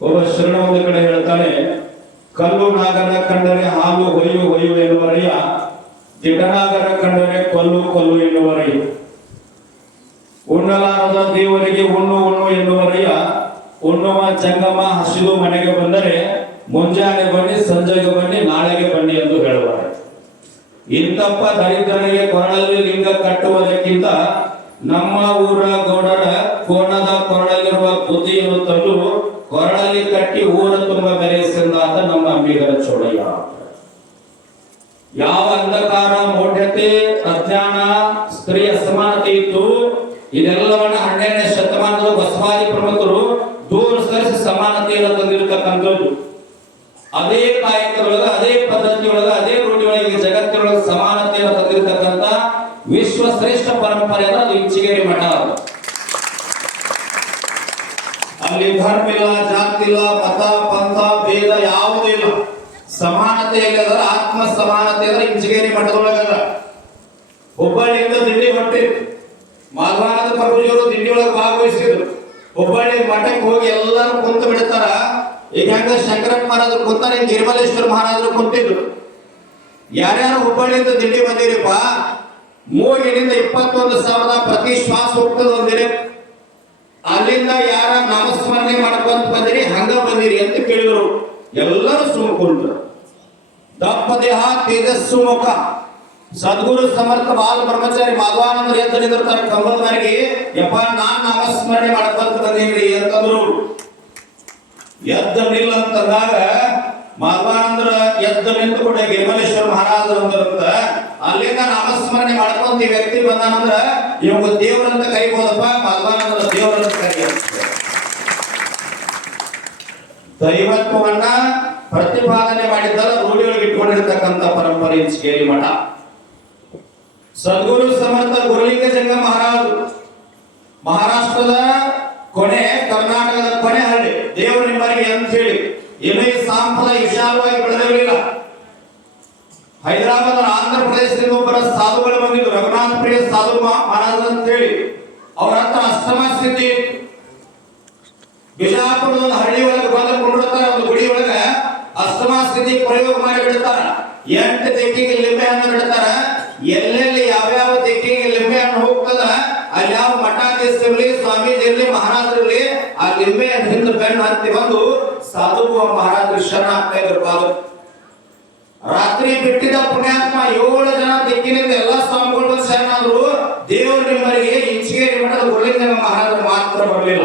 ಒಬ್ಬ ಶರಣ ಒಂದು ಕಡೆ ಹೇಳ್ತಾನೆ, ಕಲ್ಲು ನಾಗರ ಕಂಡರೆ ಹಾಲು ಹೊಯ್ಯು ಹೊಯ್ಯು ಎನ್ನುವರಿಯ ದಿಟನಾಗರ ಕಂಡರೆ ಕಲ್ಲು, ಕೊಲ್ಲು ಎನ್ನುವರಿ ಉಣ್ಣಲಾರದ ದೇವರಿಗೆ ಉಣ್ಣು ಉಣ್ಣು ಎನ್ನುವರೆಯ ಉಣ್ಣುವ ಜಂಗಮ ಹಸಿದು ಮನೆಗೆ ಬಂದರೆ, ಮುಂಜಾನೆ ಬನ್ನಿ, ಸಂಜೆಗೆ ಬನ್ನಿ, ನಾಳೆಗೆ ಬನ್ನಿ ಎಂದು ಹೇಳುವರು. ಇಂತಪ್ಪ ದರಿದ್ರನಿಗೆ ಕೊರಳಲ್ಲಿ ಲಿಂಗ ಕಟ್ಟುವುದಕ್ಕಿಂತ ನಮ್ಮ ಊರ ಅದೇ ಕಾಯಕದೊಳಗ, ಅದೇ ಪದ್ಧತಿಯೊಳಗ, ಅದೇ ರೂಢಿಯೊಳಗೆ ಜಗತ್ತಿನೊಳಗೆ ಸಮಾನತೆಯನ್ನು ತಂದಿರತಕ್ಕಂತ ವಿಶ್ವ ಶ್ರೇಷ್ಠ ಪರಂಪರೆ ಅಂದ್ರೆ ಅದು ಇಂಚಿಗೇರಿ ಮಠ. ಅಲ್ಲಿ ಧರ್ಮ ಇಲ್ಲ ಜಾತಿ ಇಲ್ಲ ಮತ, ಪಂಥ, ಭೇದ ಯಾವುದೂ ಇಲ್ಲ. ಸಮಾನತೆ ಇಲ್ಲದ ಆತ್ಮ ಸಮಾನತೆ ಅಂದ್ರೆ ಇಂಚಿಗೇರಿ ಮಠದೊಳಗದ ಹುಬ್ಬಳ್ಳಿಯಿಂದ ದಿಲ್ಲಿ ಹೊಟ್ಟಿ ಮಾಧವಾನಂದ ಪ್ರಭುಜಿಯವರು ದಿಲ್ಲಿ ಒಳಗೆ ಭಾಗವಹಿಸಿದ್ರು. ಹುಬ್ಬಳ್ಳಿ ಮಠಕ್ಕೆ ಹೋಗಿ ಎಲ್ಲರೂ ಕುಂತು ಬಿಡ್ತಾರ. ಈಗ ಹೆಂಗ ಶಂಕರಪ್ಪ ಮಹಾರಾಜರು ಕುಂತಾರ ನಿರ್ಮಲೇಶ್ವರ ಮಹಾರಾಜರು ಕುಂತಿದ್ರು. ಯಾರ್ಯಾರು ಹುಬ್ಬಳ್ಳಿಯಿಂದ ದಿಲ್ಲಿ ಬಂದಿರಿಪ್ಪ, ಮೂಗಿನಿಂದ ಇಪ್ಪತ್ತೊಂದು ಸಾವಿರದ ಪ್ರತಿ ಶ್ವಾಸ ಹೋಗ್ತದ ಬಂದಿರಿ ಅಲ್ಲಿಂದ ಯಾರ ನಾಮಸ್ಮರಣೆ ಮಾಡ್ಕೊಂತ ಬಂದಿರಿ, ಹಂಗ ಬಂದಿರಿ ಅಂತ ಕೇಳಿದ್ರು. ಎಲ್ಲರೂ ಸುಮ್ಮಕೊಂಡ್ರು ದಪ್ಪ ದೇಹ ತೇಜಸ್ಸು ಮುಖ ಸದ್ಗುರು ಸಮರ್ಥ ಬಾಲ ಬ್ರಹ್ಮಚಾರಿ ಮಾಧವಾನಂದರು ಎಂತ ನಿಂದಿರ್ತಾರೆ ಕಂಬದ ಮನೆಗೆ. ಯಪ್ಪ, ನಾನ್ ನಾಮಸ್ಮರಣೆ ಮಾಡ್ಕೊಂತ ಬಂದೀನಿ ಅಂತಂದ್ರು. ಎದ್ದು ನಿಲ್ಲ ಅಂತಂದಾಗ ಅಂದ್ರ ಎದ್ದ ನಿಂತು ಕೂಡ ಗಿರಿಮಲೇಶ್ವರ ಮಹಾರಾಜ ಅಂದ್ರಂತ ಅಲ್ಲಿಂದ ನಾಮಸ್ಮರಣೆ ಮಾಡ್ಕೊಂತ ಈ ವ್ಯಕ್ತಿ ಬಂದಾನಂದ್ರ ಇವಾಗ ದೇವರಂತ ಕರಿಬೋದಪ್ಪ ಮಾಧವಾನಂದ್ರ ದೇವರಂತ ಕರಿ ದೈವತ್ವವನ್ನ ಪ್ರತಿಪಾದನೆ ಮಾಡಿದ್ದಲ್ಲ ರೂಢಿಯೊಳಗೆ ಇಟ್ಕೊಂಡಿರ್ತಕ್ಕಂಥ ಪರಂಪರೆ ಕೇಳಿ ಮಠ. ಸದ್ಗುರು ಸಮರ್ಥ ಗುರುಲಿಂಗ ಜಂಗ ಮಹಾರಾಜರು. ಮಹಾರಾಷ್ಟ್ರದ ಕೊನೆ ಕರ್ನಾಟಕದ ಕೊನೆ ಹಳ್ಳಿ ದೇವರು ನಿಮ್ಮರಿಗೆ ಅಂತ ಹೇಳಿ? ಸಾಂಪ್ರದ ಸಾಂಪ್ರದಾಯ ವಿಶಾಲವಾಗಿ ಬೆಳೆದಿರಲಿಲ್ಲ. ಹೈದರಾಬಾದ್ ಆಂಧ್ರ ಪ್ರದೇಶದಿಂದ ಒಬ್ಬರ ಸಾಧುಗಳು ಬಂದಿದ್ದು ರಘುನಾಥ ಪ್ರಿಯ ಸಾಧು ಮಹಾರಾಜ ಅಂತ ಹೇಳಿ. ಅವರ ಹತ್ರ ಅಷ್ಟಮ ಸ್ಥಿತಿ. ಬಿಜಾಪುರದ ಒಂದು ಹಳ್ಳಿ ಒಳಗೆ ಬಂದು ಕೊಂಡಿರ್ತಾರೆ ಒಂದು ಗುಡಿ ಒಳಗೆ ಅಷ್ಟಮ ಸ್ಥಿತಿ ಪ್ರಯೋಗ ಮಾಡಿ ಬಿಡ್ತಾರ ಎಂಟು ದಿಕ್ಕಿಗೆ ಲಿಂಬೆ ಹಣ್ಣು ಬಿಡ್ತಾರ ಎಲ್ಲೆಲ್ಲಿ ಯಾವ್ಯಾವ ದಿಕ್ಕಿಗೆ ಲಿಂಬೆ ಹಣ್ಣು ಅಲ್ಲಿ ಯಾವ ಮಠಾಧೀಶ ಇರ್ಲಿ ಸ್ವಾಮೀಜಿ ಮಹಾರಾಜರಲ್ಲಿ ಆ ಲಿಂಬೆ ಹಿಂದ ಬೆನ್ನ ಹತ್ತಿ ಬಂದು ಸಾಧು ಮಹಾರಾಜರು ಶರಣ ಆಗ್ತಾ ಇದ್ರು ರಾತ್ರಿ ಬಿಟ್ಟಿದ ಪುಣ್ಯಾತ್ಮ ಏಳು ಜನ ದಿಕ್ಕಿನಿಂದ ಎಲ್ಲಾ ಸ್ವಾಮಿಗಳು ಬಂದು ಶರಣಾದ್ರು. ದೇವರು ನಿಮ್ಮರಿಗೆ ಇಂಚಿಗೇರಿ ಮಠದ ಗುರುಲಿಂಗ ಮಹಾರಾಜರು ಮಾತ್ರ ಬರಲಿಲ್ಲ.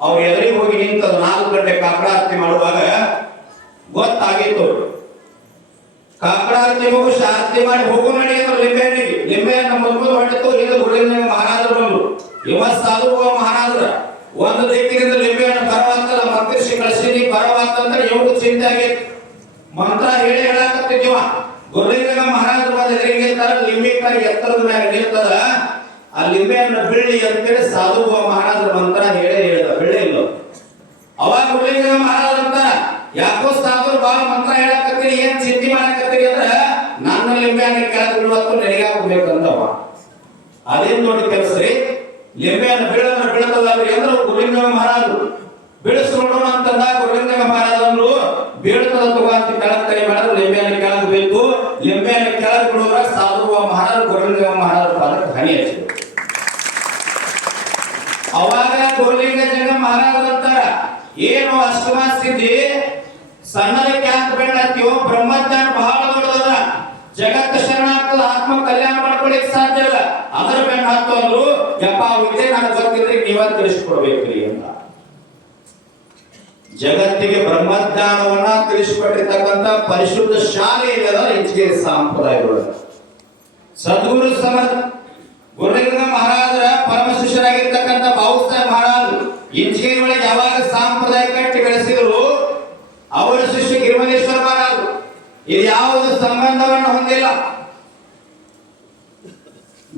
ಅವ್ರು ಎದುರಿಗೆ ಹೋಗಿ ನಿಂತ ನಾಲ್ಕು ಗಂಟೆ ಕಾಕಡಾರತಿ ಮಾಡುವಾಗ ಗೊತ್ತಾಗಿತ್ತು. ಕಾಕಡಾರತಿ ಮುಗಿಸಿ ಆರತಿ ಮಾಡಿ ಹೋಗು ನಡಿ ಅಂದ್ರೆ ಲಿಂಬೆ ಹಣ್ಣು ಮುಂದೆ ಹೊಟ್ಟಿತ್ತು ಇದು ಗುರುಲಿಂಗ ಮಹಾರಾಜರು ಬಂದ್ರು ಸಾಧುವ ಸಾಧು ಮಹಾರಾಜರ, ಒಂದು ದಿಕ್ಕಿನಿಂದ ಲಿಂಬೆ ಹಣ್ಣು ಬರವಾಗ್ತಲ್ಲ ಮಂತ್ರಿಸಿ ಕಳಿಸಿನಿ ಬರವಂತಂದ್ರೆ ಇವರು ಚಿಂತೆ ಆಗಿತ್ತು ಮಂತ್ರ ಹೇಳಿ ಹೇಳಾಕತ್ತಿದ್ವ ಗುರುಲಿಂಗ ಮಹಾರಾಜರು ಬಂದ ಎದುರಿಗೆ ನಿಂತಾರ ಲಿಂಬಿಕಾಯಿ ಎತ್ತರದ ಮ್ಯಾಗ ನಿಲ್ತದ. ಆ ಲಿಂಬೆಯನ್ನು ಬೀಳಿ ಅಂತೇಳಿ ಸಾಧುವ ಮಹಾರಾಜರ ಮಂತ್ರ ಹೇಳೇ ಹೇಳಿದ ಬೀಳೇ ಅವಾಗ ಗುರುಲಿಂಗ ಮಹಾರಾಜ ಅಂತ ಯಾಕೋ ಸಾಧುರು ಬಾಳ ಮಂತ್ರ ಹೇಳಾಕತ್ತೀರಿ ಏನ್ ಚಿಂತೆ ಮಾಡಾಕತ್ತೀರಿ ಅಂದ್ರ, ನನ್ನ ಲಿಂಬೆಯನ್ನು ಕೆಳಗೆ ಬಿಡುವತ್ತು ನನಗೆ ಆಗ್ಬೇಕಂತವ ಅದೇನ್ ನೋಡಿ ಕೆಲಸ ರೀ ಲಿಂಬೆಯನ್ನು ಬೀಳನ್ನು ಬೀಳ್ತದಲ್ರಿ ಅಂದ್ರೆ ಗುರುಲಿಂಗ ಮಹಾರಾಜರು. ಬೀಳಿಸ್ ನೋಡೋಣ ಅಂತಂದ ಗುರುಲಿಂಗ ಮಹಾರಾಜರು ಬೀಳ್ತದ ತಗೋ ಅಂತ ಕೈ ಮಾಡಿದ್ರು ಲಿಂಬೆಯನ್ನು ಕೆಳಗೆ ಬೇಕು ಲಿಂಬೆಯನ್ನು ಕೆಳಗೆ ಬಿಡುವಾಗ ಸಾಧುವ ಮಹಾರಾಜ ಗುರುಲಿಂಗ ಮಹಾರಾಜ ಪಾದಕ್ಕೆ ಹನಿ ಹಚ್ಚಿದ್ರು. ಅವಾಗ ಗುರುಲಿಂಗ ಜಂಗ ಮಹಾರಾಜ ಅಂತಾರ, ಏನು ಅಷ್ಟಮ ಸ್ಥಿತಿ? ಸಣ್ಣದಕ್ಕೆ ಯಾಕೆ ಬೇಡ ಅಂತೀವೋ ಬ್ರಹ್ಮಜ್ಞಾನ ಬಹಳ ದೊಡ್ಡದದ ಜಗತ್ತ ಶರಣ ಆಗ್ತದ ಆತ್ಮ ಕಲ್ಯಾಣ ಮಾಡ್ಕೊಳಿಕ್ ಸಾಧ್ಯ ಇಲ್ಲ. ಅದರ ಮೇಲೆ ಹತ್ತು ಅಂದ್ರು, ಯಪ್ಪ ಅವ್ರಿಗೆ ನಾನು ಗೊತ್ತಿದ್ರೆ ನೀವ ತಿಳಿಸ್ಕೊಡ್ಬೇಕ್ರಿ ಅಂತ. ಜಗತ್ತಿಗೆ ಬ್ರಹ್ಮಜ್ಞಾನವನ್ನ ತಿಳಿಸಿಕೊಟ್ಟಿರ್ತಕ್ಕಂಥ ಪರಿಶುದ್ಧ ಶಾಲೆ ಇಲ್ಲದ ಹೆಚ್ಚಿಗೆ ಸಂಪ್ರದಾಯಗಳು ಸದ್ಗುರು ಸಮರ್ಥ ಗುರುಲಿಂಗ ಮಹಾರಾಜರ ಪರಮ ಶಿಷ್ಯರಾಗಿರ್ತಕ್ಕಂಥ ಬಾಬುಸಾಹೇಬ್ ಮಹಾರಾಜರು ಇಂಜಿನಿಯರ್ ಒಳಗೆ ಯಾವಾಗ ಸಾಂಪ್ರದಾಯ ಕಟ್ಟಿ ಬೆಳೆಸಿದ್ರು ಅವರ ಶಿಷ್ಯ ಗಿರಿಮಲೇಶ್ವರ ಮಹಾರಾಜರು ಇದು ಯಾವುದು ಸಂಬಂಧವನ್ನು ಹೊಂದಿಲ್ಲ.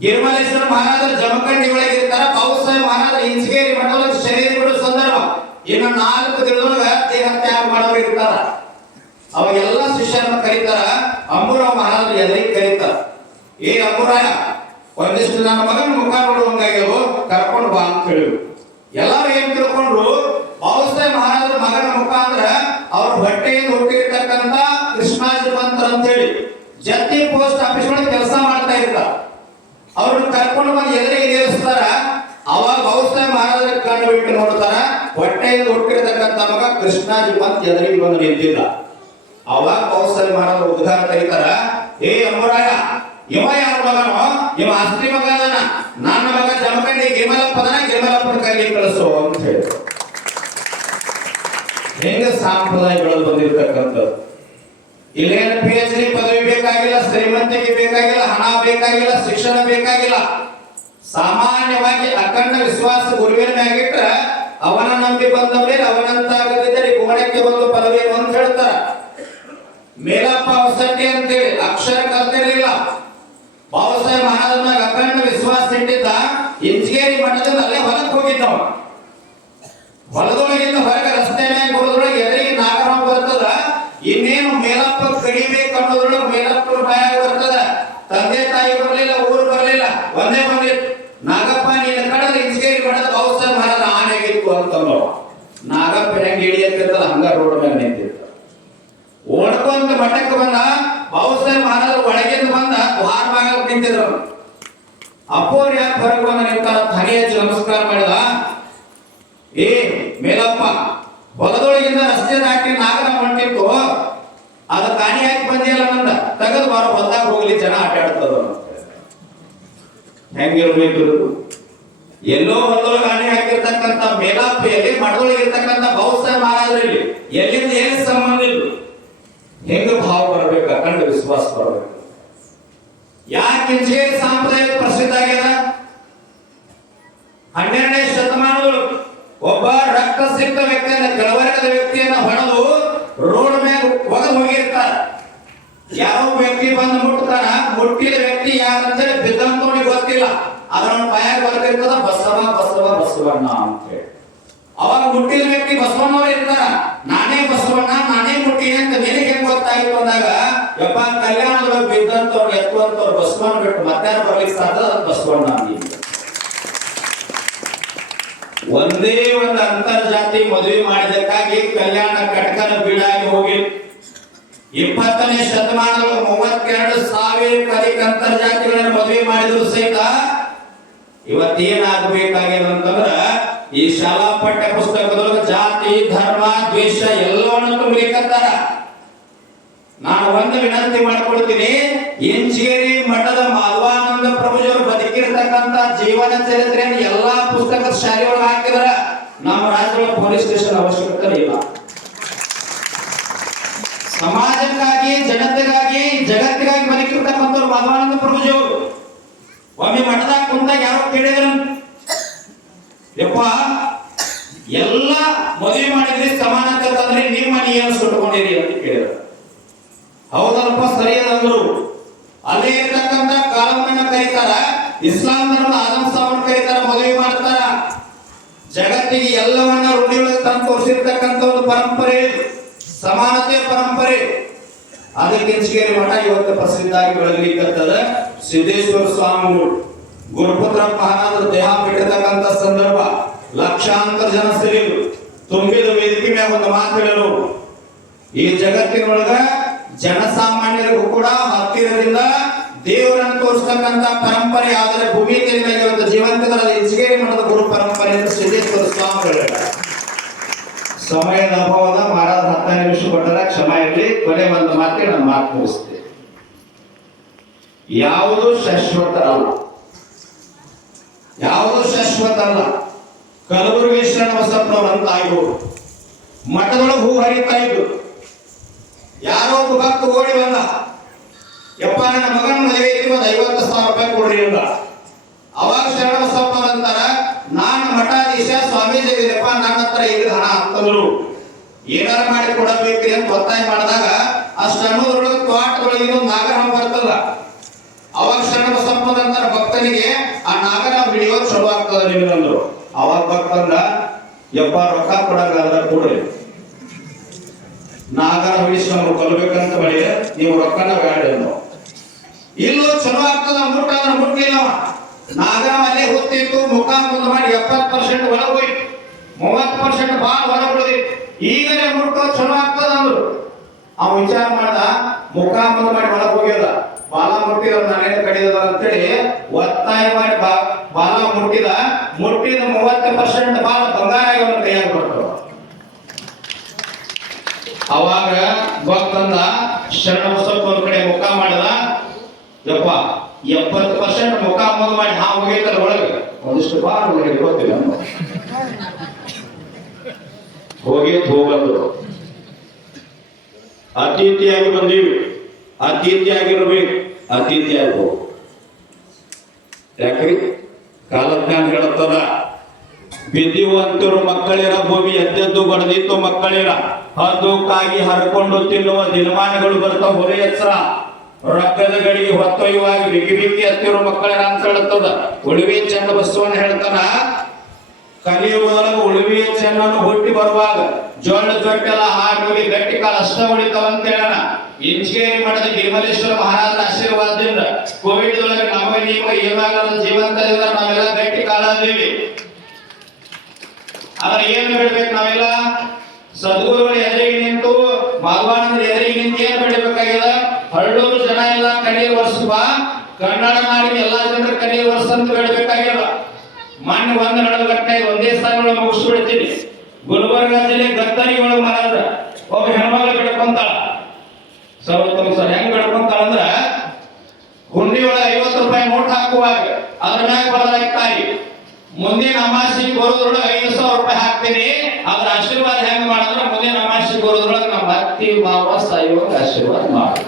ಗಿರಿಮಲೇಶ್ವರ ಮಹಾರಾಜರು ಜಮಖಂಡಿ ಒಳಗೆ ಇರ್ತಾರ ಬಾಬುಸಾಹೇಬ್ ಮಹಾರಾಜ ಇಂಚಗೇರಿ ಮಠದ ಶರೀರ ಬಿಡುವ ಸಂದರ್ಭ. ಇನ್ನು ನಾಲ್ಕು ದಿನದೊಳಗ ದೇಹ ತ್ಯಾಗ ಮಾಡೋರು ಇರ್ತಾರ. ಅವಾಗೆಲ್ಲ ಶಿಷ್ಯರನ್ನ ಕರೀತಾರ, ಅಂಬುರಾವ್ ಮಹಾರಾಜರು ಎದುರಿಗೆ ಕರೀತಾರ. ಏ ಅಂಬುರಾಯ, ಒಂದಿಷ್ಟು ನನ್ನ ಮಗನ ಮುಖ ನೋಡುವಂಗಾಗ್ಯವು, ಕರ್ಕೊಂಡು ಬಾ ಅಂತ ಹೇಳಿದ್ರು. ಎಲ್ಲರೂ ಏನ್ ತಿಳ್ಕೊಂಡ್ರು ಬಾಬುಸಾಹೇಬ್ ಮಹಾರಾಜರ ಮಗನ ಹೊಟ್ಟೆಯಿಂದ ಹುಟ್ಟಿರ್ತಕ್ಕಂಥ ಕೃಷ್ಣಾಜಿ ಮಂತ್ರ ಅಂತ ಹೇಳಿ ಜಂಟಿ ಪೋಸ್ಟ್ ಆಫೀಸ್ ಒಳಗೆ ಕೆಲಸ ಮಾಡ್ತಾ ಇದ್ರ ಅವ್ರನ್ನ ಕರ್ಕೊಂಡು ಬಂದು ಎದುರಿಗೆ ನಿಲ್ಲಿಸ್ತಾರ. ಅವಾಗ ಔಷಧ ಮಹಾರಾಜರ ಕಂಡುಬಿಟ್ಟು ಬಿಟ್ಟು ನೋಡ್ತಾರ. ಹೊಟ್ಟೆಯಿಂದ ಹುಟ್ಟಿರ್ತಕ್ಕಂಥ ಮಗ ಕೃಷ್ಣಾಜಿ ಬಂದ್ ಎದುರಿಗೆ ಬಂದು ನಿಂತಿದ್ದ. ಅವಾಗ ಔಷಧ ಮಹಾರಾಜ ಉದ್ಘಾರ ತೆಗಿತಾರ. ಏ ಅಮ್ಮರಾಯ ಇವ ಯಾರ ಮಗನೋ? ಇವ ಅಸ್ತ್ರಿ ಮಗ ಅದನ. ನನ್ನ ಮಗ ಜಮಖಂಡಿ ಗಿಮಲಪ್ಪದನ ಗಿಮಲಪ್ಪನ ಕೈಗೆ ಕಳಿಸು ಅಂತ ಹೇಳಿ ಹೆಂಗ ಸಾಂಪ್ರದಾಯ ಬೆಳೆದು ಬಂದಿರತಕ್ಕಂಥದ್ದು. ಇಲ್ಲೇನು ಪಿ ಎಚ್ ಡಿ ಪದವಿ ಬೇಕಾಗಿಲ್ಲ, ಶ್ರೀಮಂತಿಕೆ ಬೇಕಾಗಿಲ್ಲ, ಹಣ ಬೇಕಾಗಿಲ್ಲ, ಶಿಕ್ಷಣ ಬೇಕಾಗಿಲ್ಲ. ಸಾಮಾನ್ಯವಾಗಿ ಅಖಂಡ ವಿಶ್ವಾಸ ಗುರುವಿನ ಮ್ಯಾಗಿಟ್ರ ಅವನ ನಂಬಿ ಬಂದ ಮೇಲೆ ಅವನಂತಾಗದಿದ್ದರೆ ಗುಣಕ್ಕೆ ಬಂದು ಪದವಿಯನ್ನು ಅಂತ ಹೇಳ್ತಾರ. ಮೇಲಪ್ಪ ಹೊಸಟ್ಟಿ ಅಂತೇಳಿ ಅಕ್ಷರ ಕಲ್ತಿರ್ಲಿಲ್ಲ. ಬಾಬಾಸಾಹೇಬ್ ಮಹಾರಾಜನಾಗ ಅಖಂಡ ವಿಶ್ವಾಸ ಇಟ್ಟಿದ್ದ ಇಂಜಿಗೇರಿ ಮಠದಿಂದ ಅಲ್ಲೇ ಹೊಲಕ್ಕೆ ಹೋಗಿದ್ದವ ಹೊಲದೊಳಗಿಂದ ಹೊರಗೆ ರಸ್ತೆ ಮ್ಯಾಗ ಬರೋದ್ರೊಳಗೆ ಎದುರಿಗೆ ನಾಗರಾಮ ಬರ್ತದ ಇನ್ನೇನು ಮೇಲಪ್ಪ ಕಡಿಬೇಕು ಅನ್ನೋದ್ರೊಳಗೆ ಮೇಲಪ್ಪನ ಬಾಯಾಗ ಬರ್ತದ ತಂದೆ ತಾಯಿ ಬರಲಿಲ್ಲ ಊರು ಬರಲಿಲ್ಲ ಒಂದೇ ಬಂದಿತ್ತು ನಾಗಪ್ಪ ನೀನು ಕಡದ ಇಂಜಿಗೇರಿ ಮಠದ ಬಾಬಾಸಾಹೇಬ್ ಮಹಾರಾಜ ಆನೆಗಿತ್ತು ಅಂತಂದವ ಹೆಂಗ್ ಹಿಡಿಯತ್ತಿರ್ತದ ಹಂಗ ರೋಡ್ ಮೇಲೆ ನಿಂತಿರ್ತ ಓಡ್ಕೊಂತ ಮಠಕ್ಕೆ ಬಂದ ಬಾವುಸಾಹೇಬ್ ಮಹಾರಾಜ್ ಒಳಗಿಂದ ಬಂದ ದ್ವಾರ ಬಾಗಲ್ ನಿಂತಿದ್ರು ಅಪ್ಪೋರ್ ಯಾಕೆ ಹೊರಗೆ ಬಂದ ನಿಂತಾರ ತನಿ ಹಚ್ಚಿ ನಮಸ್ಕಾರ ಮಾಡಿದ, ಏ ಮೇಲಪ್ಪ, ಹೊಲದೊಳಗಿಂದ ರಸ್ತೆ ದಾಟಿ ನಾಗರ ಹೊಂಟಿತ್ತು, ಅದ ಕಾಣಿ ಹಾಕಿ ಬಂದಿಲ್ಲ ನಂದ ತೆಗೆದು ಬಾರ ಹೊಲ್ದಾಗ ಹೋಗ್ಲಿ, ಜನ ಆಟ ಆಡ್ತದ ಹೆಂಗಿರ್ಬೇಕು? ಎಲ್ಲೋ ಹೊಲದೊಳಗೆ ಅಣೆ ಹಾಕಿರ್ತಕ್ಕಂಥ ಮೇಲಾಪಿಯಲ್ಲಿ ಮಡದೊಳಗೆ ಇರ್ತಕ್ಕಂಥ ಬಹುಸಾಹ ಮಹಾರಾಜರಲ್ಲಿ ಎಲ್ಲಿಂದ ಏನು ಸಂಬಂಧ ಇಲ್ಲ. ಹೆಂಗ ಭಾವ ಬರಬೇಕು, ಅಖಂಡ ವಿಶ್ವಾಸ ಬರಬೇಕು. ಯಾಕೆ ಸಾಂಪ್ರದಾಯ ಪ್ರಸಿದ್ಧ ಆಗ್ಯದ? ಹನ್ನೆರಡನೇ ಶತಮಾನದೊಳಗೆ ಒಬ್ಬ ರಕ್ತ ಸಿಕ್ತ ವ್ಯಕ್ತಿಯನ್ನ, ಕೆಳವರ್ಗದ ವ್ಯಕ್ತಿಯನ್ನ ಹೊಡೆದು ರೋಡ್ ಮ್ಯಾಗ ಒಗದು ಹೋಗಿರ್ತಾರ ಯಾವ ವ್ಯಕ್ತಿ ಬಂದು ಮುಟ್ತಾನ ಮುಟ್ಟಿದ ವ್ಯಕ್ತಿ ಯಾರಂದ್ರೆ ಬಿದ್ದಂತವನಿಗೆ ಗೊತ್ತಿಲ್ಲ. ಅದರ ಬಾಯಾಗ ಬರ್ತಿರ್ತದ ಬಸವ ಬಸವ, ಬಸವಣ್ಣ ಅಂತ ಹೇಳಿ. ಅವಾಗ ಮುಟ್ಟಿದ ವ್ಯಕ್ತಿ ಬಸವಣ್ಣವ್ರು ಇರ್ತಾರ. ನಾನೇ ಬಸವಣ್ಣ, ನಾನೇ ಮುಟ್ಟಿನಿ ಅಂತ ನಿನಗೆ ಹೆಂಗ್ ಗೊತ್ತಾಯ್ತು ಅಂದಾಗ, ಯಪ್ಪ, ಕಲ್ಯಾಣದೊಳಗೆ ಬಿದ್ದಂತವ್ರು ಎತ್ತುವಂತವ್ರು ಬಸವಣ್ಣ ಬಿಟ್ಟು ಮಧ್ಯಾಹ್ನ ಬರ್ಲಿಕ್ಕೆ ಸಾಧ್ಯ ಬಸವಣ್ಣ ಅಂದಿಲ್ಲ ಒಂದೇ ಒಂದು ಅಂತರ್ಜಾತಿ ಮದುವೆ ಮಾಡಿದಕ್ಕಾಗಿ ಕಲ್ಯಾಣ ಕಟಕನ ಬೀಡಾಗಿ ಹೋಗಿ ಇಪ್ಪತ್ತನೇ ಶತಮಾನದೊಳಗೆ ಮೂವತ್ತೆರಡು ಸಾವಿರಕ್ಕೂ ಅಧಿಕ ಅಂತರ್ಜಾತಿಗಳನ್ನು ಮದುವೆ ಮಾಡಿದ್ರು ಸಹಿತ ಇವತ್ತೇನಾಗಬೇಕಾಗ್ಯದ ಅಂತಂದ್ರ ಈ ಶಾಲಾ ಪಠ್ಯ ಪುಸ್ತಕದೊಳಗೆ ಜಾತಿ, ಧರ್ಮ, ದ್ವೇಷ ಎಲ್ಲವನ್ನು ತುಂಬಲಿಕ್ಕಂತಾರ ನಾನು ಒಂದು ವಿನಂತಿ ಮಾಡ್ಕೊಳ್ತೀನಿ ಇಂಚೇರಿ ಮಠದ ಮಾಲ್ವಾನಂದ ಪ್ರಭುಜವರು ಬದುಕಿರ್ತಕ್ಕಂತ ಜೀವನ ಚರಿತ್ರೆಯನ್ನು ಎಲ್ಲಾ ಪುಸ್ತಕದ ಶಾಲೆಯೊಳಗೆ ಹಾಕಿದ್ರ ನಮ್ಮ ರಾಜ್ಯದೊಳಗೆ ಪೊಲೀಸ್ ಸ್ಟೇಷನ್ ಅವಶ್ಯಕತೆ ಇಲ್ಲ. ಸಮಾಜಕ್ಕಾಗಿ, ಜನತೆಗಾಗಿ, ಜಗತ್ತಿಗಾಗಿ ಬದುಕಿರ್ತಕ್ಕಂಥವ್ರು ಮಾಧವಾನಂದ ಪ್ರಭುಜಿಯವರು ಒಮ್ಮೆ ಮಠದಾಗ ಕುಂತಾಗ ಯಾರೋ ಕೇಳಿದ್ರು. ಯಪ್ಪ, ಎಲ್ಲ ಮದುವೆ ಮಾಡಿದ್ರಿ ಸಮಾನತೆ ಅಂತಂದ್ರೆ ನಿಮ್ಮ ಏನು ಸುಟ್ಕೊಂಡಿರಿ ಅಂತ ಕೇಳಿದ್ರು. ಹೌದಲ್ಪ ಸರಿ ಅಂದ್ರು. ಅಲ್ಲೇ ಇರ್ತಕ್ಕಂಥ ಕಾಲವನ್ನ ಕರೀತಾರ, ಇಸ್ಲಾಂ ಧರ್ಮ ಆದಮ್ ಸಾವನ್ನ ಕರೀತಾರ, ಮದುವೆ ಮಾಡ್ತಾರ. ಜಗತ್ತಿಗೆ ಎಲ್ಲವನ್ನ ರೂಢಿಯೊಳಗೆ ತಂದು ತೋರಿಸಿರ್ತಕ್ಕಂಥ ಒಂದು ಪರಂಪರೆ. ಸಮಾನತೆ ಪರಂಪರೆ. ಅದಕ್ಕೆ ಇಂಚಿಗೇರಿ ಮಠ ಇವತ್ತು ಪ್ರಸಿದ್ಧ ಆಗಿ ಸಿದ್ದೇಶ್ವರ ಸ್ವಾಮಿಗಳು ಗುರುಪುತ್ರ ಮಹಾರಾಜರ ದೇಹ ಬಿಟ್ಟಿರ್ತಕ್ಕಂಥ ಸಂದರ್ಭ ಲಕ್ಷಾಂತರ ಜನ ಸೇರಿದ್ರು ತುಂಬಿದ ವೇದಿಕೆ ಮ್ಯಾಗ ಒಂದು ಮಾತು ಹೇಳಿರು ಈ ಜಗತ್ತಿನೊಳಗ ಜನಸಾಮಾನ್ಯರಿಗೂ ಕೂಡ ಹತ್ತಿರದಿಂದ ದೇವರನ್ನು ತೋರಿಸತಕ್ಕಂತ ಪರಂಪರೆ ಆದರೆ ಭೂಮಿ ಇವತ್ತು ಜೀವಂತದ ಇಂಚಿಗೇರಿ ಮಠದ ಗುರು ಪರಂಪರೆ ಎಂದು ಸಿದ್ದೇಶ್ವರ ಸ್ವಾಮಿಗಳು. ಸಮಯದ ಅಭಾವದ ನಿಮಿಷ ಕೊಟ್ಟರ ಕ್ಷಮ ಇರಲಿ, ಕೊನೆ ಒಂದು ಮಾತಿಗೆ ನಾನು ಮಾತು ಮುಗಿಸ್ತೇನೆ. ಯಾವುದು ಶಾಶ್ವತ ಅಲ್ಲ ಯಾವುದು ಶಾಶ್ವತ ಅಲ್ಲ ಕಲಬುರಗಿ ಶರಣ ಆಗಿರೋರು ಮಠದೊಳಗೆ ಹೂ ಹರಿತಾ ಇದ್ರು. ಯಾರೋ ಒಬ್ಬ ಭಕ್ತ ಓಡಿ ಬಂದ. ಯಪ್ಪ, ನನ್ನ ಮಗನ ಮದುವೆ ಐತಿ ಒಂದು ಐವತ್ತು ಸಾವಿರ ರೂಪಾಯಿ ಕೊಡ್ರಿ ಅಂತ ಅವಾಗ ಶರಣ ಬಸಪ್ಪ ಅಂತಾರ, ನಾನು ಮಠಾಧೀಶ, ಸ್ವಾಮೀಜಿ ಇದೆಯಪ್ಪ ನನ್ನ ಹತ್ರ ಇದ್ರೆ ಹಣ ಅಂತಂದ್ರು ಏನಾರ ಮಾಡಿ ಕೊಡಬೇಕ್ರಿ ಅಂತ ಒತ್ತಾಯ ಮಾಡಿದಾಗ ಆ ಶ್ರಮದೊಳಗೆ ತ್ವಾಟದೊಳಗೆ ಇನ್ನೊಂದು ನಾಗರಹಂ ಬರ್ತದ ಅವಾಗ ಶರಣ ಸಂಪದ ಅಂತಾರ ಭಕ್ತನಿಗೆ ಆ ನಾಗರ ಬಿಡಿಯೋದು ಚಲೋ ಆಗ್ತದ ನಿಮ್ಗಂದ್ರು. ಅವಾಗ ಭಕ್ತಂದ ಯಪ್ಪ, ರೊಕ್ಕ ಕೊಡಂಗಾದ್ರ ಕೊಡ್ರಿ. ನಾಗರ ಉಳಿಸಿ ನಮ್ಗೆ ಕೊಲ್ಬೇಕಂತ ಬಳಿ ನೀವು ರೊಕ್ಕನ ಬೇಡ ಇಲ್ಲೋ ಚಲೋ ಆಗ್ತದ ಮುಟ್ಟ ಅಂದ್ರೆ ಮುಟ್ಲಿಲ್ಲ ನಾಗರ ಅಲ್ಲೇ ಹೊತ್ತಿತ್ತು ಮುಖ ಮುಂದೆ ಮಾಡಿ ಎಪ್ಪತ್ತು ಪರ್ಸೆಂಟ್ ಒಳಗೆ ಹೋಯ್ತು. ಮೂವತ್ತು ಪರ್ಸೆಂಟ್ ಭಾಳ ಹೊರ ಉಳಿದಿ ಈಗಲೇ ಮುಟ್ಕೋ ಚಲೋ ಆಗ್ತದ ಅಂದ್ರು. ಅವ ವಿಚಾರ ಮಾಡ್ದ, ಮುಖ ಮುಂದೆ ಮಾಡಿ ಒಳಗೆ ಹೋಗ್ಯದ. ಬಾಲ ಮುಟ್ಟಿದ ನಾನೇನು ಕಡಿದದ ಅಂತೇಳಿ ಒತ್ತಾಯ ಮಾಡಿ ಬಾಲ ಮುಟ್ಟಿದ ಮುಟ್ಟಿದ ಮೂವತ್ತು ಪರ್ಸೆಂಟ್ ಬಾಲ ಬಂಗಾರ ಇವನ ಕೈಯಾಗ ಕೊಟ್ಟರು ಅವಾಗ ಗೊತ್ತಂದ, ಶರಣ ಒಂದ್ ಕಡೆ ಮುಖ ಮಾಡದ. ಯಪ್ಪ, ಎಪ್ಪತ್ತು ಪರ್ಸೆಂಟ್ ಮುಖ ಮುಂದೆ ಮಾಡಿ ಹಾ ಹೋಗೈತಲ್ಲ ಒಳಗೆ. ಒಂದಿಷ್ಟು ಬಾರ ಒಳಗೆ ಗೊತ್ತಿಲ್ಲ. ಹೋಗಿ ಹೋಗಂದ್ರು ಅತಿಥಿಯಾಗಿ ಬಂದೀವಿ. ಅತಿಥಿಯಾಗಿರ್ಬೇಕು ಅತಿಥಿಯಾಗಿ ಹೋಗು. ಯಾಕ್ರಿ? ಕಾಲಜ್ಞಾನ ಹೇಳುತ್ತದ ಬಿದ್ದಿವಂತರು ಮಕ್ಕಳಿರ, ಭೂಮಿ ಎದ್ದೆದ್ದು ಬಡದಿತ್ತು ಮಕ್ಕಳಿರ. ಹದ್ದು ಕಾಗಿ ಹರ್ಕೊಂಡು ತಿನ್ನುವ ದಿನಮಾನಗಳು ಬರ್ತಾವ ಹೊರೆ ಹೆಸರ ರೊಕ್ಕದ ಗಡಿಗೆ ಹೊತ್ತೊಯ್ಯುವಾಗಿ ಬಿಗಿ ಬಿಗಿ ಹತ್ತಿರೋ ಮಕ್ಕಳಿರ ಅಂತ ಹೇಳುತ್ತದ. ಉಳಿವೆ ಚಂದ ಬಸವಣ್ಣ ಹೇಳ್ತಾನ ಕಲಿಯುವುದೊಳಗ ಚೆನ್ನನ್ನು ಹುಟ್ಟಿ ಬರುವಾಗ ಜೊಳ್ಳು ಜೊಟ್ಟೆಲ್ಲ ಹಾಕಿ ಗಟ್ಟಿ ಕಾಲ ಅಷ್ಟ ಉಳಿತಾವ ಅಂತ ಹೇಳೋಣ ಇಂಚಿಗೇರಿ ಮಠದ ಗಿರಿಮಲೇಶ್ವರ ಮಹಾರಾಜರ ಆಶೀರ್ವಾದದಿಂದ ಕೋವಿಡ್ ಒಳಗೆ ನಮಗೆ ನೀವು ಏನಾಗಲ್ಲ ಜೀವಂತದಿಂದ ನಾವೆಲ್ಲ ಗಟ್ಟಿ ಕಾಲ ಅದೀವಿ. ಆದ್ರೆ ಏನ್ ಬಿಡ್ಬೇಕು ನಾವೆಲ್ಲ? ಸದ್ಗುರುಗಳ ಎದುರಿಗೆ ನಿಂತು ಭಗವಾನಂದ್ರ ಎದುರಿಗೆ ನಿಂತು ಏನ್ ಬಿಡ್ಬೇಕಾಗಿಲ್ಲ ಹಳ್ಳೂರು ಜನ ಎಲ್ಲ ಕಲಿಯ ವರ್ಷ ಕನ್ನಡ ನಾಡಿನ ಎಲ್ಲಾ ಜನರ ಕಲಿಯ ವರ್ಷ ಅಂತ ಬಿಡ್ಬೇಕಾಗಿಲ್ಲ ಮೊನ್ನೆ ಒಂದ್ ನಡೆದ ಒಂದೇ ಸ್ಥಾನಗಳ ಮುಗಿಸ್ಬಿಡ್ತೀನಿ ಗುಲ್ಬರ್ಗ ಜಿಲ್ಲೆ ಗತ್ತರಿ ಒಳಗೆ ಮಾರಾದ ಒಬ್ಬ ಹೆಣ್ಮಗಳು ಬಿಡ್ಕೊಂತಾಳ. ಸರ್ವೋತ್ತಮ ಸರ್, ಹೆಂಗ್ ಬಿಡ್ಕೊಂತಾಳ ಅಂದ್ರ, ಹುಂಡಿ ಒಳಗೆ ಐವತ್ತು ರೂಪಾಯಿ ನೋಟ್ ಹಾಕುವಾಗ ಅದ್ರ ಮ್ಯಾಗ ಬರದಾಗಿ ತಾಯಿ, ಮುಂದಿನ ಅಮಾಸಿಗೆ ಬರೋದ್ರೊಳಗೆ ಐದು ಸಾವಿರ ರೂಪಾಯಿ ಹಾಕ್ತೀನಿ. ಅದ್ರ ಆಶೀರ್ವಾದ ಹೆಂಗ್ ಮಾಡಿದ್ರೆ, ಮುಂದಿನ ಅಮಾಸಿಗೆ ಬರೋದ್ರೊಳಗೆ ನಮ್ಮ ಭಕ್ತಿ ಭಾವ ಸಾಯುವಾಗ ಆಶೀರ್ವಾದ ಮಾಡಿ.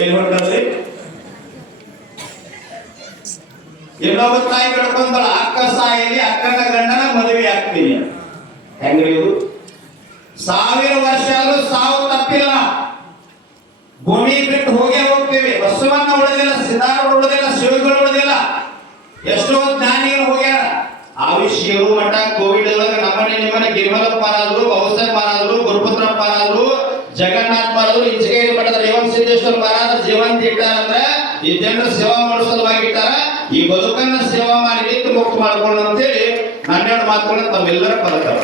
ಏನ್ ಮಾಡ್ತಾರ್ರಿ ಇನ್ನೊಬ್ಬ ತಾಯಿ ಬಿಡ್ಕೊಂತಾಳ ಅಕ್ಕ ಸಾಯಿಲಿ ಅಕ್ಕನ ಗಂಡನ ಮದುವೆ ಆಗ್ತೀನಿ. ಹೆಂಗ್ರಿ ಇದು? ಸಾವಿರ ವರ್ಷ ಆದ್ರೂ ಸಾವು ತಪ್ಪಿಲ್ಲ. ಭೂಮಿ ಬಿಟ್ಟು ಹೋಗೇ ಹೋಗ್ತೀವಿ. ಬಸವನ್ನ ಉಳಿದಿಲ್ಲ, ಸಿದ್ಧಾರೂಢ ಉಳಿದಿಲ್ಲ ಶಿವಗಳು ಉಳಿದಿಲ್ಲ. ಎಷ್ಟೋ ಜ್ಞಾನಿಗಳು ಹೋಗ್ಯಾರ. ಆವಿಷ್ಯರು ಮಠ, ಕೋವಿಡ್ ಒಳಗ ನಮ್ಮನೆ, ನಿಮ್ಮನೆ, ಗಿರಿಮಲಪ್ಪ ಮಾರಾದ್ರು ಔಸನ್ ಮಾರಾದ್ರು ಗುರುಪುತ್ರ ಮಾರಾದ್ರು ಜಗನ್ನಾಥ್ ಮಾರಾದ್ರು ಇಂಚಿಗೆ ಮಠದ ರೇವಣ ಸಿದ್ದೇಶ್ವರ ಮಹಾರಾಜ ಜೀವಂತ ಇಟ್ಟಾರಂದ್ರೆ ಈ ಜನರು ಸೇವಾ ಮಾಡೋ ಸಲುವಾಗಿ ಇಟ್ಟಾರ ಈ ಬದುಕನ್ನ ಸೇವಾ ಮಾಡಿ ನಿಂತು ಮುಕ್ತ ಮಾಡ್ಕೊಂಡು ಅಂತೇಳಿ ಹನ್ನೆರಡು ಮಾತುಗಳನ್ನ ತಮ್ಮೆಲ್ಲರ ಪರತಾರೆ